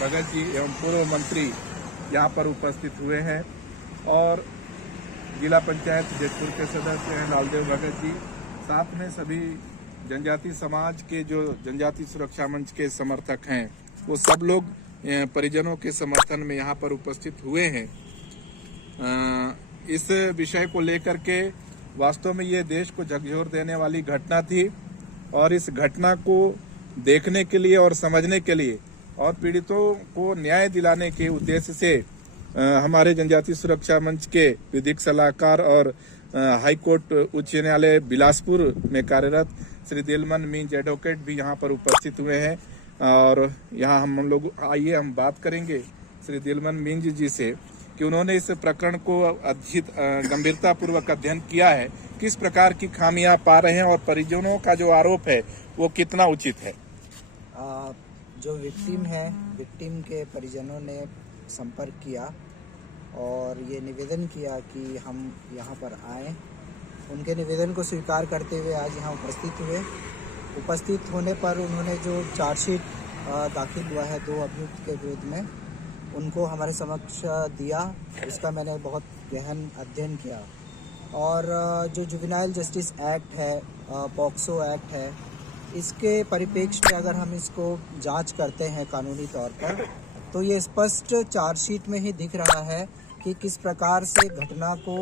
भगत जी एवं पूर्व मंत्री यहाँ पर उपस्थित हुए हैं और जिला पंचायत जशपुर के सदस्य हैं लालदेव भगत जी, साथ में सभी जनजाति समाज के जो जनजाति सुरक्षा मंच के समर्थक हैं वो सब लोग परिजनों के समर्थन में यहाँ पर उपस्थित हुए हैं। इस विषय को लेकर के वास्तव में ये देश को झकझोर देने वाली घटना थी और इस घटना को देखने के लिए और समझने के लिए और पीड़ितों को न्याय दिलाने के उद्देश्य से हमारे जनजाति सुरक्षा मंच के विधिक सलाहकार और हाईकोर्ट उच्च न्यायालय बिलासपुर में कार्यरत श्री दिलमन मींज एडवोकेट भी यहाँ पर उपस्थित हुए हैं और यहाँ हम लोग आइए हम बात करेंगे श्री दिलमन मींज जी से कि उन्होंने इस प्रकरण को अधिक गंभीरता पूर्वक अध्ययन किया है, किस प्रकार की खामियां पा रहे हैं और परिजनों का जो आरोप है वो कितना उचित है। जो विक्टिम के परिजनों ने संपर्क किया और ये निवेदन किया कि हम यहाँ पर आएँ, उनके निवेदन को स्वीकार करते हुए आज यहाँ उपस्थित हुए। उपस्थित होने पर उन्होंने जो चार्जशीट दाखिल हुआ है 2 अभियुक्त के विरुद्ध में, उनको हमारे समक्ष दिया। इसका मैंने बहुत गहन अध्ययन किया और जो जुवेनाइल जस्टिस एक्ट है, पॉक्सो एक्ट है, इसके परिप्रेक्ष्य में अगर हम इसको जांच करते हैं कानूनी तौर पर तो ये स्पष्ट चार्जशीट में ही दिख रहा है कि किस प्रकार से घटना को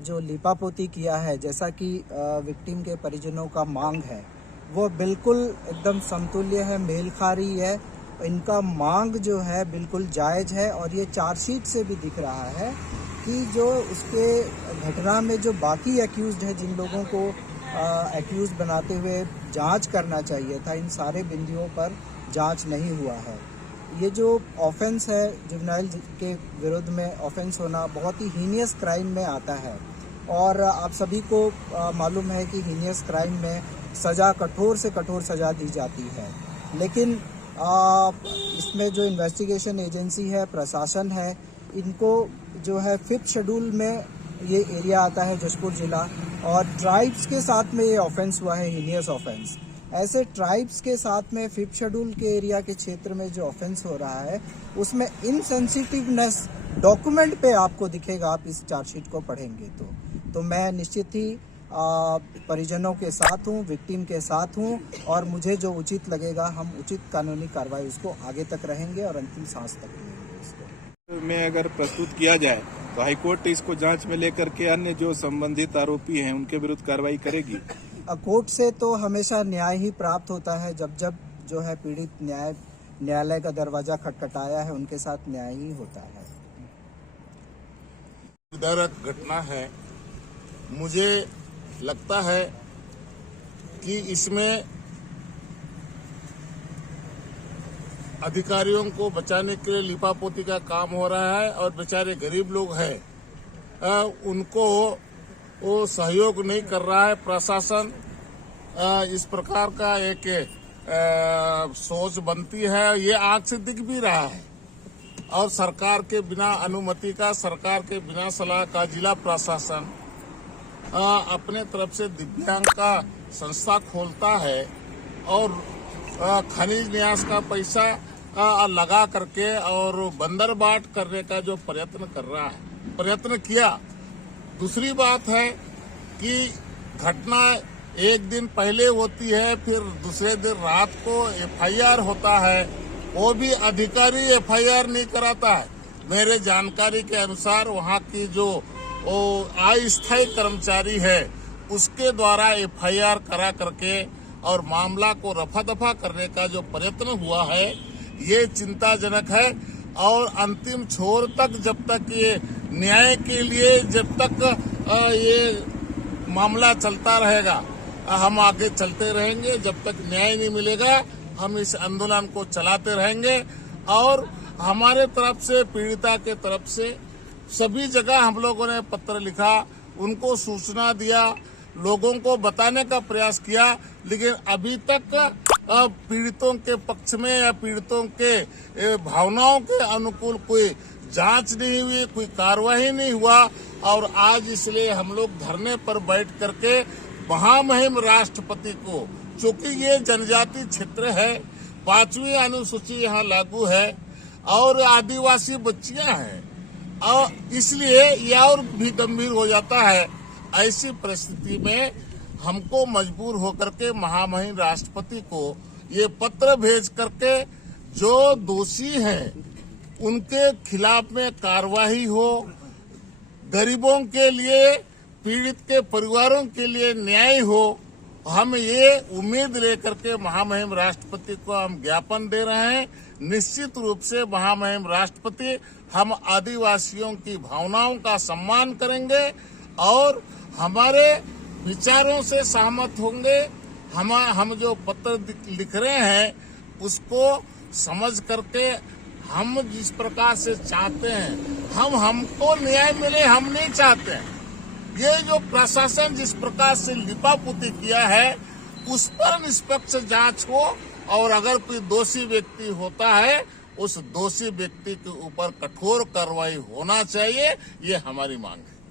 जो लिपापोती किया है, जैसा कि विक्टिम के परिजनों का मांग है, वो बिल्कुल एकदम समतुल्य है, मेल खा रही है। इनका मांग जो है बिल्कुल जायज़ है और ये चार्जशीट से भी दिख रहा है कि जो उसके घटना में जो बाकी एक्यूज्ड है, जिन लोगों को एक्यूज बनाते हुए जांच करना चाहिए था, इन सारे बिंदुओं पर जांच नहीं हुआ है। ये जो ऑफेंस है जुवेनाइल के विरुद्ध में ऑफेंस होना बहुत ही हीनियस क्राइम में आता है और आप सभी को मालूम है कि हीनियस क्राइम में सज़ा कठोर से कठोर सज़ा दी जाती है। लेकिन इसमें जो इन्वेस्टिगेशन एजेंसी है, प्रशासन है, इनको जो है 5th शेड्यूल में ये एरिया आता है जशपुर जिला और ट्राइब्स के साथ में ये ऑफेंस हुआ है, हीनियस ऑफेंस। ऐसे ट्राइब्स के साथ में 5th शेड्यूल के एरिया के क्षेत्र में जो ऑफेंस हो रहा है उसमें इनसेंसिटिवनेस डॉक्यूमेंट पे आपको दिखेगा, आप इस चार्जशीट को पढ़ेंगे तो मैं निश्चित ही परिजनों के साथ हूँ, विक्टिम के साथ हूँ और मुझे जो उचित लगेगा हम उचित कानूनी कार्रवाई उसको आगे तक रहेंगे और अंतिम सांस तक रहेंगे। इसको में अगर प्रस्तुत किया जाए तो हाईकोर्ट इसको जांच में लेकर के अन्य जो संबंधित आरोपी हैं उनके विरुद्ध कार्रवाई करेगी। कोर्ट से तो हमेशा न्याय ही प्राप्त होता है। जब जब जो है पीड़ित न्यायालय का दरवाजा खटखटाया है, उनके साथ न्याय ही होता है। विदारक घटना है। मुझे लगता है कि इसमें अधिकारियों को बचाने के लिए लिपापोती का काम हो रहा है और बेचारे गरीब लोग हैं, उनको वो सहयोग नहीं कर रहा है प्रशासन। इस प्रकार का एक सोच बनती है, ये आंख से दिख भी रहा है और सरकार के बिना अनुमति का, सरकार के बिना सलाह का जिला प्रशासन अपने तरफ से दिव्यांग का संस्था खोलता है और खनिज न्यास का पैसा लगा करके और बंदरबाट करने का जो प्रयत्न किया। दूसरी बात है कि घटना एक दिन पहले होती है, फिर दूसरे दिन रात को एफआईआर होता है, वो भी अधिकारी एफआईआर नहीं कराता है। मेरे जानकारी के अनुसार वहाँ की जो अस्थायी कर्मचारी है उसके द्वारा एफआईआर करा करके और मामला को रफा दफा करने का जो प्रयत्न हुआ है ये चिंताजनक है और अंतिम छोर तक जब तक ये न्याय के लिए जब तक ये मामला चलता रहेगा हम आगे चलते रहेंगे। जब तक न्याय नहीं मिलेगा हम इस आंदोलन को चलाते रहेंगे और हमारे तरफ से, पीड़िता के तरफ से सभी जगह हम लोगों ने पत्र लिखा, उनको सूचना दिया, लोगों को बताने का प्रयास किया, लेकिन अभी तक पीड़ितों के पक्ष में या पीड़ितों के भावनाओं के अनुकूल कोई जांच नहीं हुई, कोई कार्रवाई नहीं हुआ और आज इसलिए हम लोग धरने पर बैठ करके महामहिम राष्ट्रपति को, चूंकि ये जनजाति क्षेत्र है, 5वीं अनुसूची यहाँ लागू है और आदिवासी बच्चियां हैं और इसलिए यह और भी गंभीर हो जाता है। ऐसी परिस्थिति में हमको मजबूर होकर के महामहिम राष्ट्रपति को ये पत्र भेज करके जो दोषी हैं उनके खिलाफ में कार्रवाई हो, गरीबों के लिए, पीड़ित के परिवारों के लिए न्याय हो। हम ये उम्मीद लेकर के महामहिम राष्ट्रपति को हम ज्ञापन दे रहे हैं। निश्चित रूप से महामहिम राष्ट्रपति हम आदिवासियों की भावनाओं का सम्मान करेंगे और हमारे विचारों से सहमत होंगे। हम जो पत्र लिख रहे हैं उसको समझ करके हम जिस प्रकार से चाहते हैं हमको न्याय मिले, हम नहीं चाहते हैं। ये जो प्रशासन जिस प्रकार से लिपापोती किया है उस पर निष्पक्ष जांच हो और अगर कोई दोषी व्यक्ति होता है उस दोषी व्यक्ति के ऊपर कठोर कार्रवाई होना चाहिए, ये हमारी मांग है।